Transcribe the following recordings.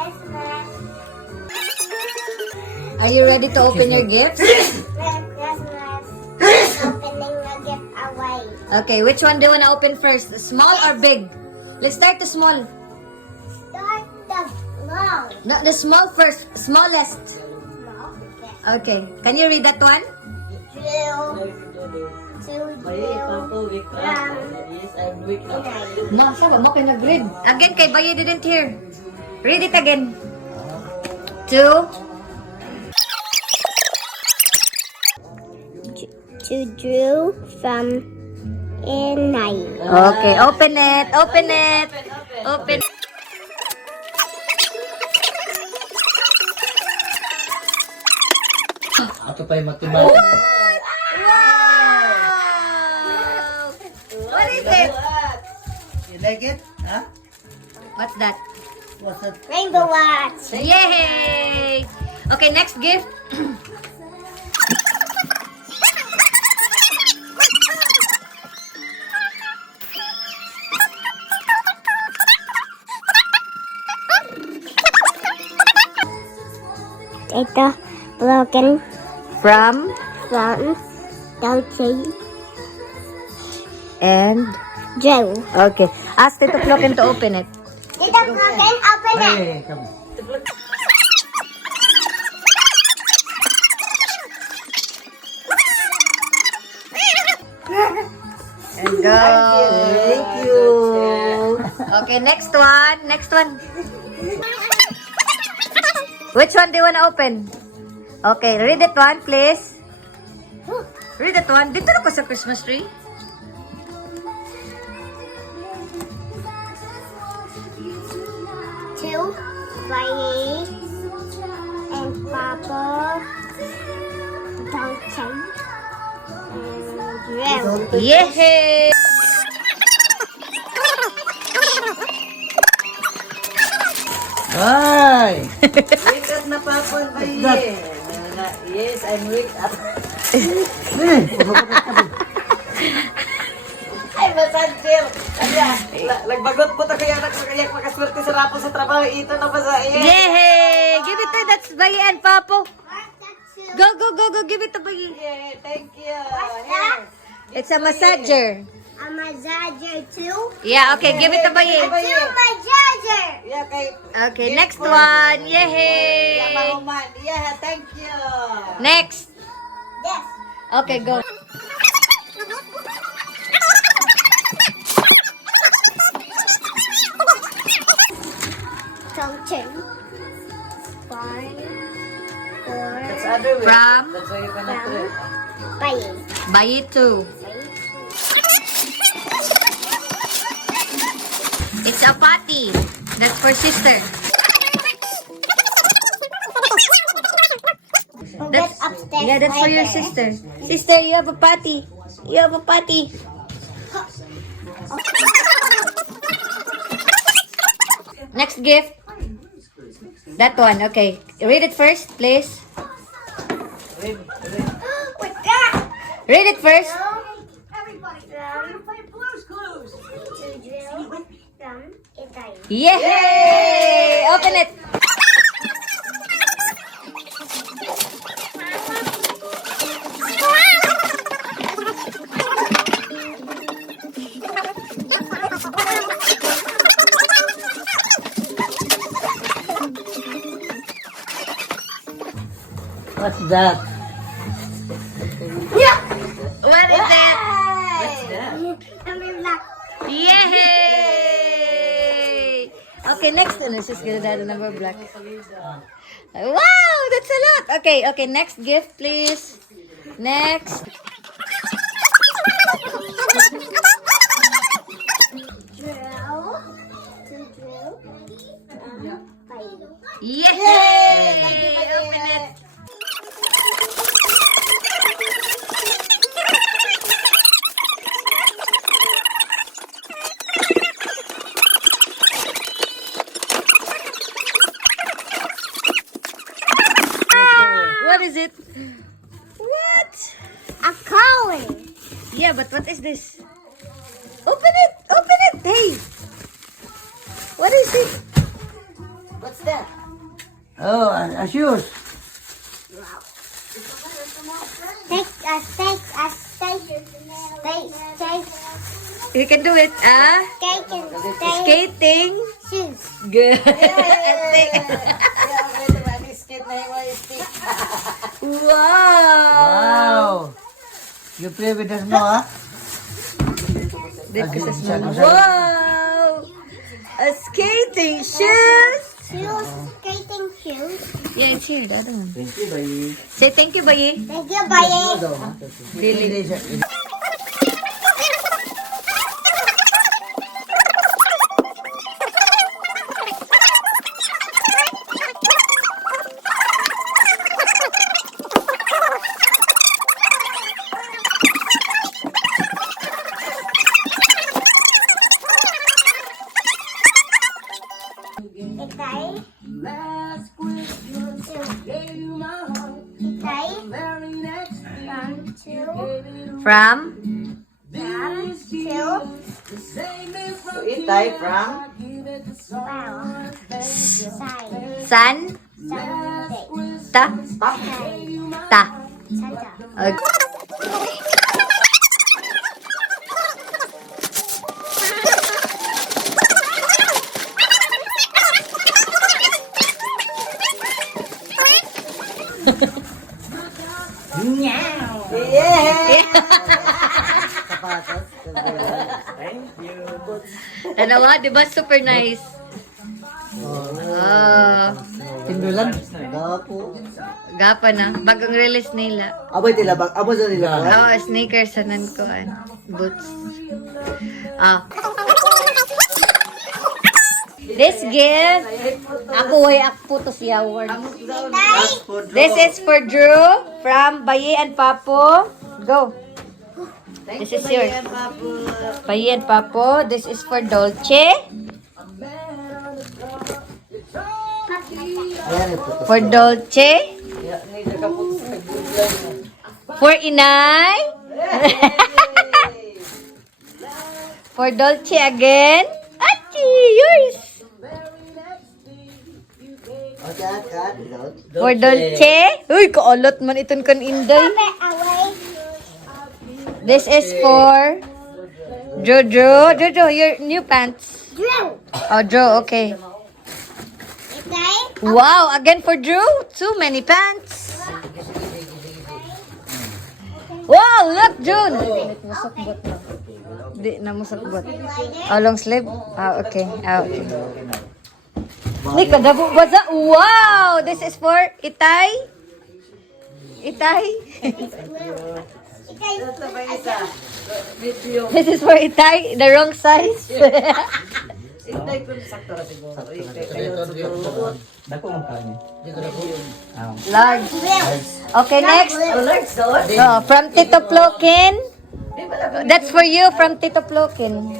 Christmas. Are you ready to open your gifts? Merry Christmas. Opening the gift away. Okay, which one do you want to open first? Small or big? Let's start the small. Start the long. No, the small first. Smallest. Small. Okay. Okay. Can you read that one? Drill. To drill. Ma, saba mo kayo nag-read. Again, kay Baye didn't hear. Read it again. 2. To drill from inay. Okay, open it. Open it. Open. Ato pa yung matibay. Wow! What is it? You like it? Huh? What's that? What's that? Rainbow watch. Yay! Okay, next gift. Ito, broken From from Dolce and Joe. okay. Ask Tito Flocken to open it. Ito, broken, open it. Hey, come. And go. Thank you. Okay, next one. Next one. Which one do you want to open? Okay, read it one, please. Read it one. Dito na ko sa Christmas tree. Two, Baye, and Papa, Dolce, and Joe. Yay! Ay! Wake up na papon ba Yes, I'm wake up. Ay, masantil. Kaya, nagbagot po ta kaya makaswerte sa rapon sa trabaho. Ito na pa sa iyo. Yay! Give it to that's Baye and Papo. Go, go, go, go. Give it to Baye. Yeah, thank you. that? It's a massager. A massager too. Yeah, okay. Give it to Baye. Two massager. Yeah, kay... Okay, next one. Yay! Yeah, mahuman. Yeah, thank you. Next. Yes. Okay, go. Dolce. 1, 4, That's other way. From? That's why you cannot do it. Baye. Baye 2. It's a patty. That's for sister. That's upstairs. Yeah, that's for your right there. sister. Sister, you have a patty. You have a patty. Next gift. That one, okay. Read it first, please. What's that? Read it first. Everybody, play Blue's Clues. To drill from Italy. Yay! Open it. What's that? What is that? Number black. Yay! Okay, next one. Let's just get that number black. Wow, that's a lot. Okay, okay. Next gift, please. Next. Drill. To drill from Baye. Yay! Open it. What is it? What? A calling. Yeah, but what is this? Open it! Open it! Hey! What is it? What's What's that? Oh, a shoes. You can do it, ah? Skating. Shoes. Good. Wow. Wow. You play with the snow, huh? This is a small. Wow. A skating shoes. Shoes. Skating shoes. Yeah, it's here. The other one. Thank you, bye. Say thank you, Bayi. Thank you, bye. Really. Itay. From? So itay from San? Ta? Ta. Okay. Yeah! Sapatos. Ano nga, di ba? Super nice. Ah, Tindulan. Gapo. gapa na. Bagang release nila. Aboy tilabag. Abo sa nila. Oh, sneakers sanan ko. Boots. Ah. This gift, ako ay akpo to siya award. This is for Drew from Bayi and Papo. Go. This is yours. Bayi and Papo. This is for Dolce. Ayan ito. For Dolce. For Inay. For Dolce again. Achi, yours. Okay, cut. For Dolce. Uy, kaolot man iton kan Inday. This is for Jojo. Jojo, your new pants. Drew. Oh, Joe, okay. Itay. Wow, again for Drew. Too many pants. Wow, look, June. Di na musakbot. Oh, long sleeve? Ah, okay. Ah, okay. Nika, dabo baza. Wow, this is for Itay. Itay. This is for Itay, the wrong size. Itay ko sakto ra siguro. Large. Okay, next. From Tito Plokin. That's for you from Tito Plokin.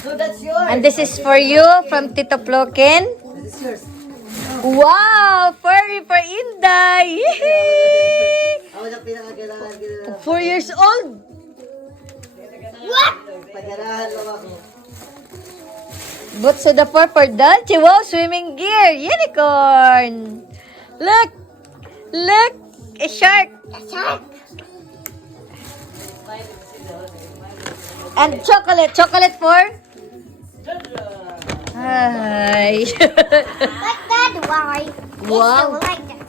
So that's yours. And this is for you from Tito Plokin. This is yours. Wow, furry for Inday. Yehey! Ako na pinakakailangan kita. 4 years old. Pagkarahan lang ako. Boots to the fur for Dolce. Wow, swimming gear. Unicorn. Look. Look. A shark. And chocolate. Chocolate for? Hi. Like that, why? Wow. Like that.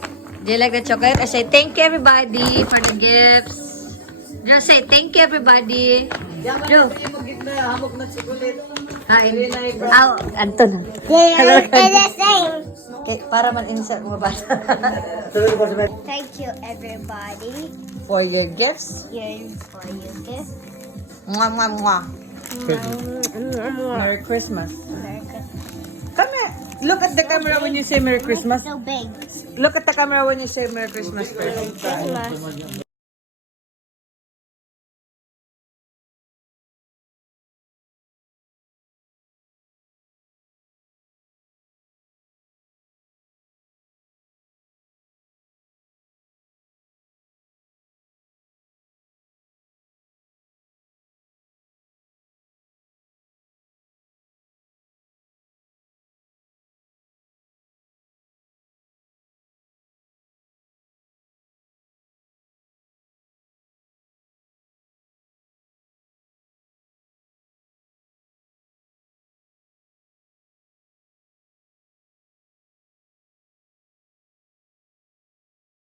Do you like the chocolate? I say thank you everybody for the gifts. Just say thank you everybody. Yaman na mo gitna hamog na chocolate. Kain. Aw, Anton. They're the same. Okay, para man insert mo ba? Thank you, everybody. For your gifts. Here for you gift. Mwah, mwah, mwah. Merry Christmas. Come here. Look at the camera when you say Merry Christmas. So big. Look at the camera when you say Merry Christmas first. Christmas.